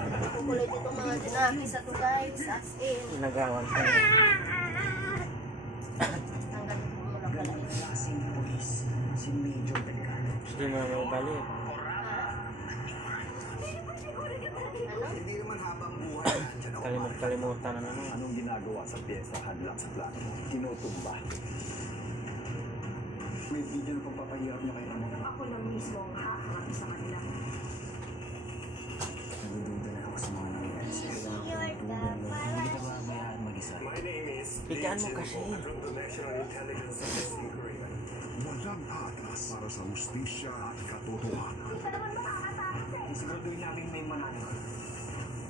Kukulit itong mga dinami sa to guys. As in. Nagawan ko. Ang ganito mo lang pala ito. Klaseng pulis, si Major Delgado. Gusto mo naman balik. Hindi naman habang buhay nandiyan ako. Kalimutan na naman. Anong ginagawa sa piyesta hadlang sa plano? Tinutumba. May video na pagpapahirap niya kay Ramon. Ako lang mismo ang haharap sa kanila. Nadududa na ako sa mga nangyayari sa iyo. Hindi ka ba bayaan mag-isa? Pikaan mo kasi. Walang atras para sa hustisya at katotohanan. Hindi ka naman makakatakas eh. Siguraduhin namin may mananagot.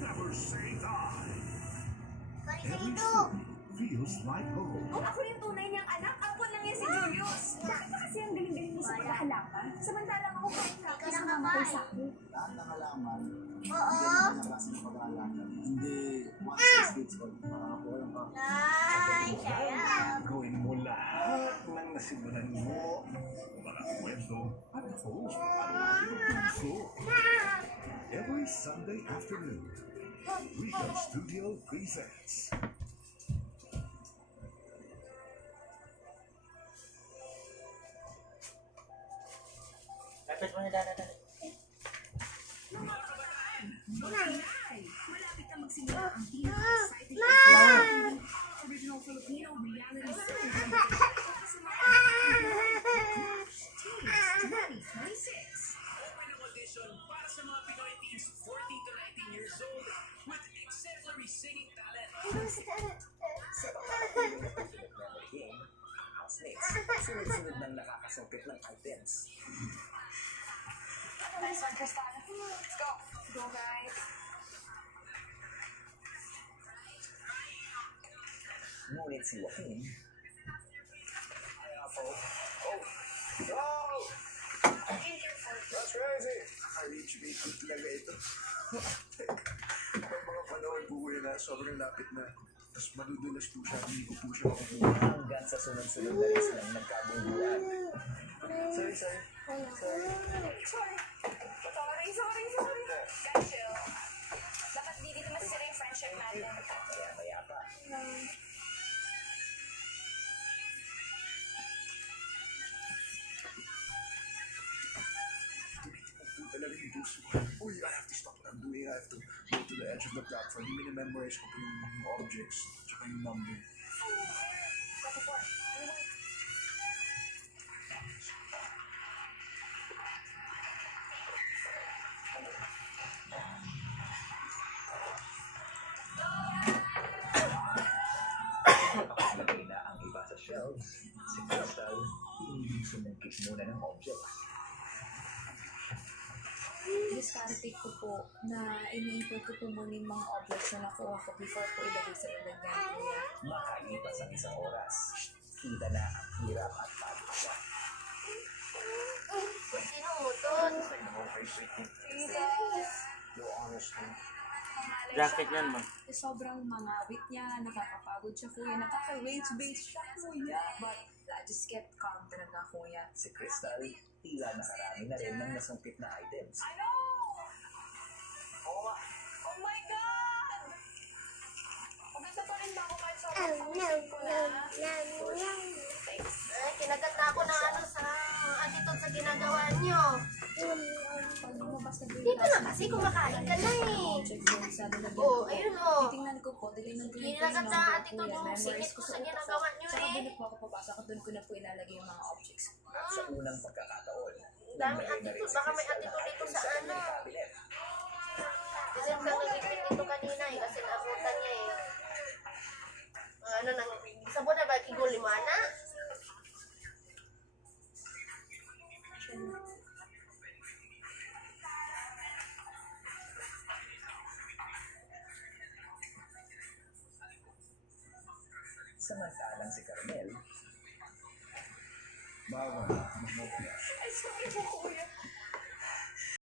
Never say die. Kari Every dito. city feels like home. Kung ako yung tunay niyang anak, apo lang yan si Julius. Bakit ba kasi ang galing-galing mo sa pagkahalaman? Samantalang ako kahit practice na mamatay sa akin. Lahat ng halaman, Oo. nabasa ng pag-aalaman. Hindi one size fits all. Makakakuha lang ka. Ay, sarap. Gawin mo lahat ng nasimulan mo. Mga kwento at host ang ating puso. Every Sunday afternoon, Regal Studio presents Lapit mo na dada. Malapit na magsimula ang pinaka-exciting original Filipino reality series. Teens 2026. Open audition para sa mga Pinoy teens 14 to 19 years old with exemplary singing talent. Sa pagkakataon ng Ultimate Memory Game, ang housemates, sunod-sunod ng nakakasungkit ng items. Nice one, Cristana. Let's go. Go, guys. Ngunit si Joaquin, That's crazy! Naka-reach me talaga ito. May mga panahon po na sobrang lapit na. Tapos madudulas po siya, hindi ko po siya makukuha. hanggang sa sunod-sunod na rin silang nagkabungguan. Sorry. Sorry. Guys, chill. Dapat di dito masisira yung friendship natin. Maya-maya pa. Po talaga yung puso ko. Uy, I have to stop what I'm doing. I have to go to the edge of the platform. Hindi minamemorize ko po yung objects, tsaka yung number. Lagay na ang iba sa shelves. Si Crystal, hindi sumungkit muna ng objects. Discarte ko po na iniipon ko po muna yung mga objects na nakuha ko before po ilagay sa lalagyan ko niya. Makalipas ang isang oras, kita na ang hirap at pagod siya. Sino umutot? Jacket yan mo. Sobrang mangawit niya, nakakapagod siya kuya, nakaka-rage-base siya kuya. But I just kept calm talaga kuya. Si Crystal, tila nakarami na rin ng nasungkit na items. Oh my God! Maganda pa rin ba ako kahit sobrang pangusip ko na? Thanks. Ay, kinagat na ako ng ano sa attitude sa ginagawa nyo. Pag lumabas na Dito na kasi kumakain ka na eh. objects yun sa lalagyan Oo, ko. ayun o. Titingnan ko po, dilingan ko yung Kinagat na number, attitude kuya. yung Memorize singit ko sa po. ginagawa nyo Saka eh. doon na po ako papasok at doon ko na po ilalagay yung mga objects. At sa unang pagkakataon, Dami naglagay na rin attitude, si baka may Crystal attitude ng dito items sa ano. kanyang cabinet. Kasi kang nagigit dito kanina eh, kasi naabutan niya eh. Ano nang, sabon na ba, kigul mo ana? Samantalang si Carmel, Bawal. Ay, sorry po, kuya.